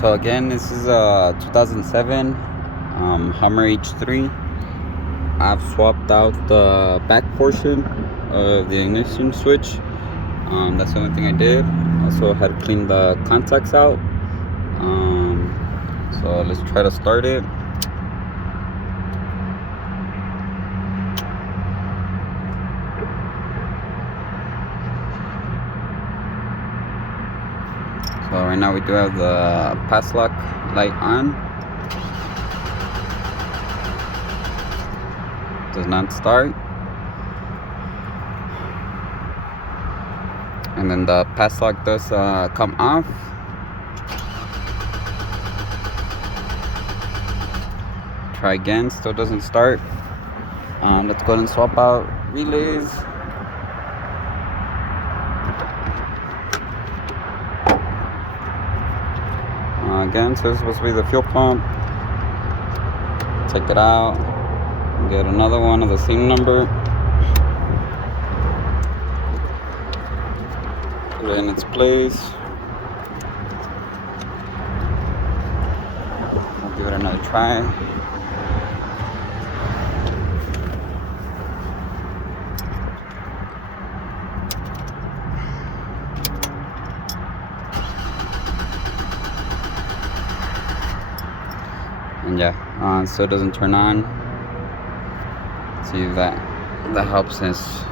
So again, this is a 2007 Hummer H3. I've swapped out the back portion of the ignition switch. That's the only thing I did. Also had to clean the contacts out. So let's try to start it. So right now we do have the pass lock light on. Does not start. And then the pass lock does come off. Try again, still doesn't start. Let's go ahead and swap out relays. Again, so this is supposed to be the fuel pump. Take it out, get another one of the same number, put it in its place. I'll give it another try. And yeah, so it doesn't turn on. See if that helps us.